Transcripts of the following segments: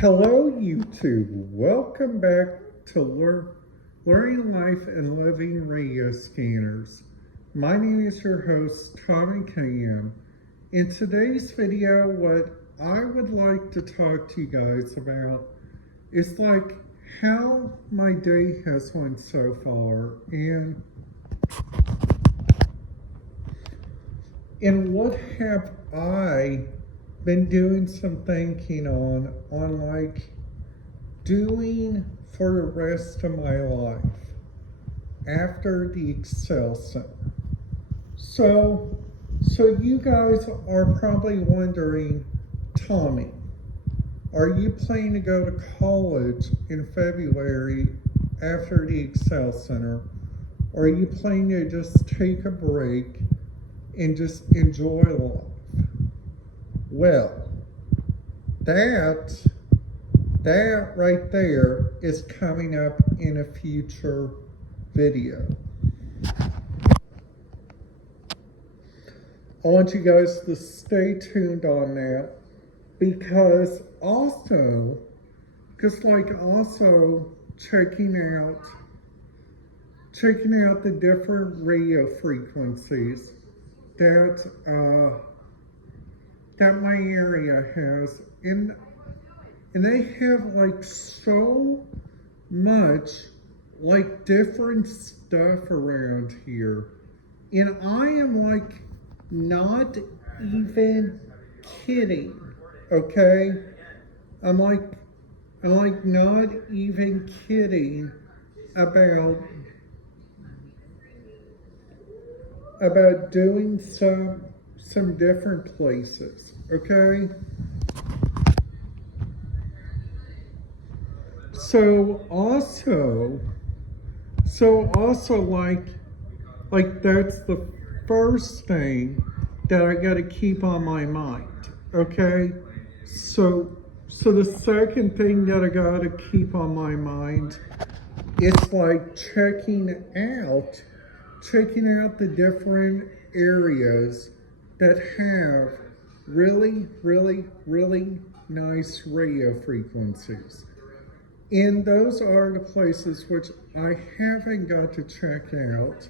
Hello, YouTube. Welcome back to Learning Life and Living Radio Scanners. My name is your host, Tommy KM. In today's video, what I would like to talk to you guys about is how my day has went so far and what have I been doing some thinking on doing for the rest of my life after the Excel Center. So you guys are probably wondering, Tommy, are you planning to go to college in February after the Excel Center? Or are you planning to just take a break and just enjoy life? Well, that right there is coming up in a future video. I want you guys to stay tuned on that because also checking out the different radio frequencies that my area has, and they have so much different stuff around here, and I am not even kidding. Okay, I'm not even kidding about doing some different places, okay? So also that's the first thing that I got to keep on my mind, okay? So the second thing that I got to keep on my mind is checking out the different areas that have really, really, really nice radio frequencies. And those are the places which I haven't got to check out.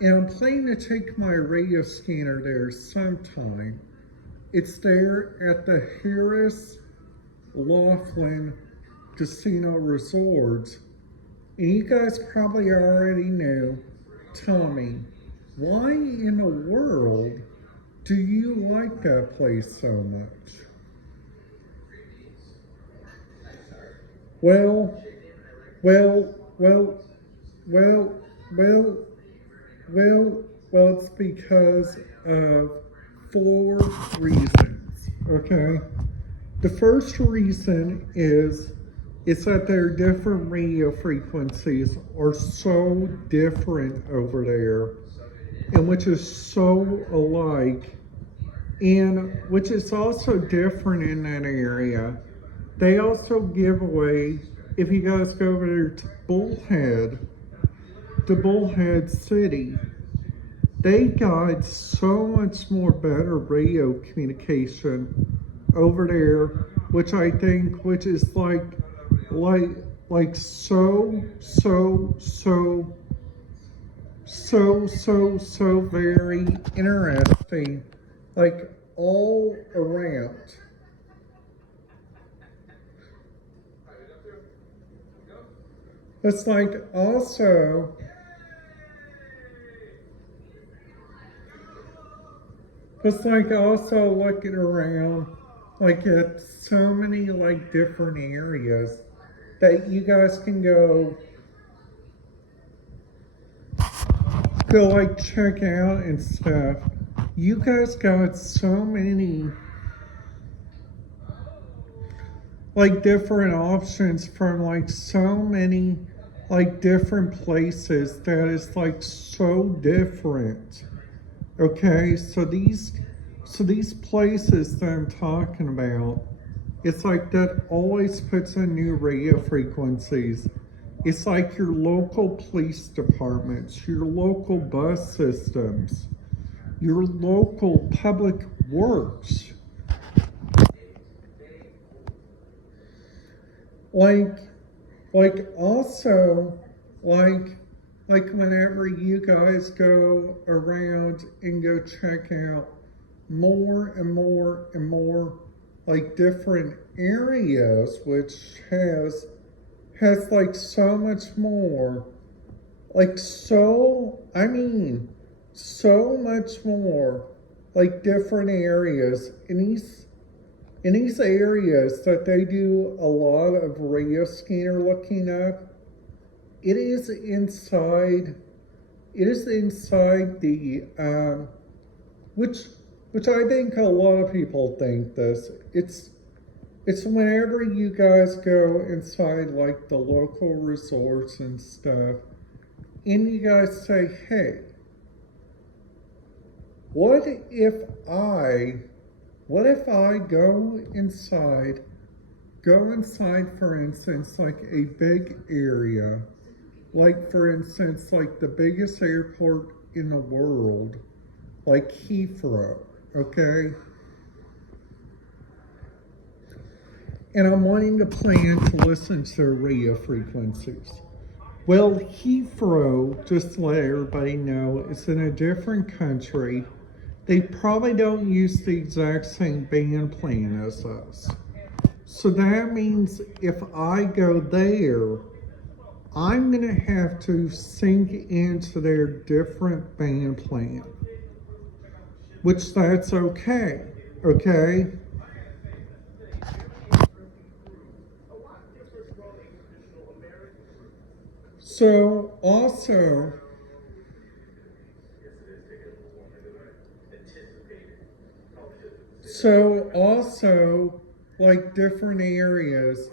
And I'm planning to take my radio scanner there sometime. It's there at the Harris Laughlin Casino Resort. And you guys probably already know, Tommy, why in the world do you like that place so much? Well, it's because of 4 reasons, okay? The first reason is that their different radio frequencies are so different over there, and which is so alike, and which is also different in that area. They also give away, if you guys go over there to Bullhead City, they got so much more better radio communication over there, which I think, which is so very interesting, all around. It's also looking around at so many different areas that you guys can go check out and stuff. You guys got so many different options from so many different places that is so different. Okay, so these places that I'm talking about, it's that always puts in new radio frequencies. It's your local police departments, your local bus systems, your local public works. like also like whenever you guys go around and go check out more and more and more like different areas, which has like so much more, like so I mean so much more, like different areas in these areas that they do a lot of radio scanner looking up. It is inside. It is inside the which I think a lot of people think this. It's whenever you guys go inside like the local resorts and stuff, and you guys say, "Hey, what if I what if I go inside, for instance, like a big area, like for instance, like the biggest airport in the world, like Heathrow, okay? And I'm wanting to plan to listen to radio frequencies. Well, Heathrow, just to let everybody know, is in a different country. They probably don't use the exact same band plan as us. So that means if I go there, I'm going to have to sync into their different band plan, which that's okay, okay? So also, like different areas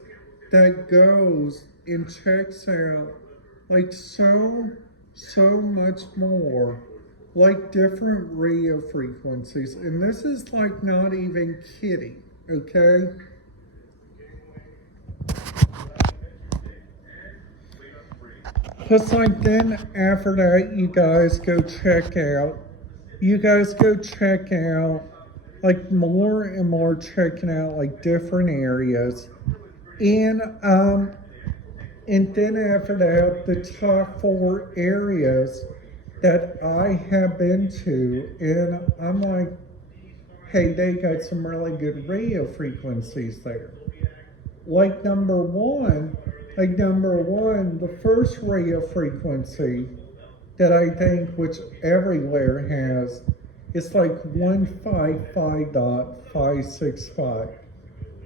that goes and checks out like so much more, like different radio frequencies. And this is like not even kidding, okay? Because like then after that, you guys go check out like more and more, checking out like different areas. And then after that, the top 4 areas that I have been to, and I'm like, hey, they got some really good radio frequencies there. Like number one, the first radio frequency that I think which everywhere has, it's like 155.565.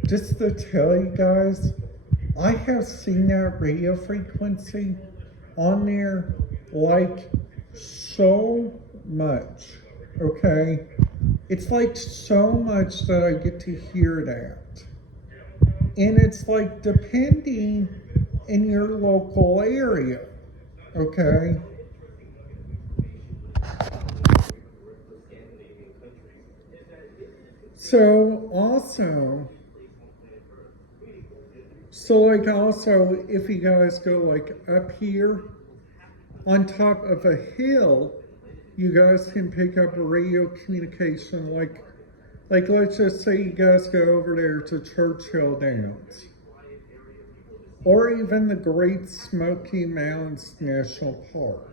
Just to tell you guys, I have seen that radio frequency on there like so much, okay? It's like so much that I get to hear that. And it's like depending in your local area, okay? So also, if you guys go like up here on top of a hill, you guys can pick up a radio communication like let's just say you guys go over there to Churchill Downs or even the Great Smoky Mountains National Park.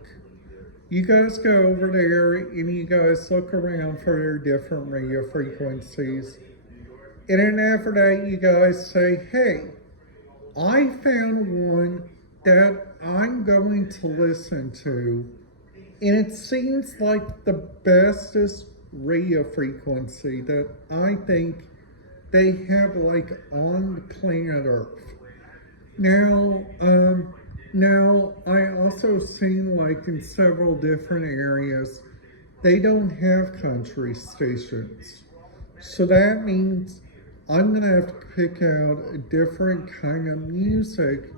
You guys go over there and you guys look around for their different radio frequencies. And then after that, you guys say, hey, I found one that I'm going to listen to, and it seems like the bestest radio frequency that I think they have like on the planet Earth. Now I also seen like in several different areas, they don't have country stations. So that means I'm gonna have to pick out a different kind of music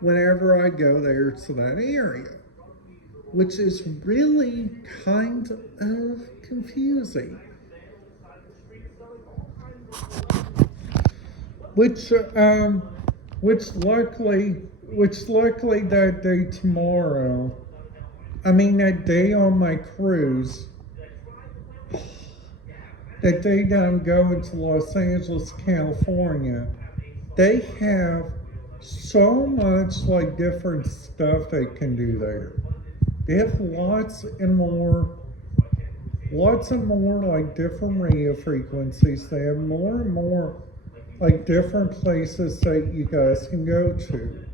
whenever I go there to that area, which is really kind of confusing. Which luckily that day tomorrow, that day on my cruise, that day that I'm going to Los Angeles, California, they have so much like different stuff they can do there. They have lots and more like different radio frequencies. They have more and more like different places that you guys can go to.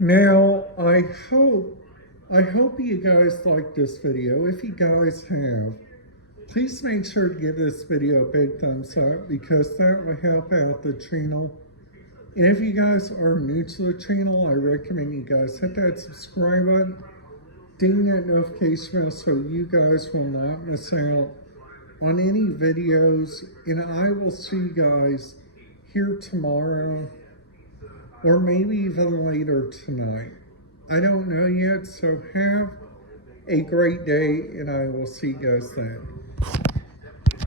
Now, I hope you guys like this video. If you guys have, please make sure to give this video a big thumbs up because that will help out the channel. And if you guys are new to the channel, I recommend you guys hit that subscribe button, ding that notification bell so you guys will not miss out on any videos. And I will see you guys here tomorrow or maybe even later tonight. I don't know yet, so have a great day and I will see you guys then.